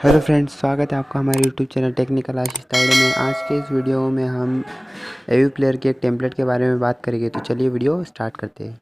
Hello friends, स्वागत है आपका हमारे यूट्यूब चैनल टेक्निकल आशीष तायड़े में। आज के इस वीडियो में हम एवी प्लेयर के एक टेम्पलेट के बारे में बात करेंगे। तो चलिए वीडियो स्टार्ट करते हैं।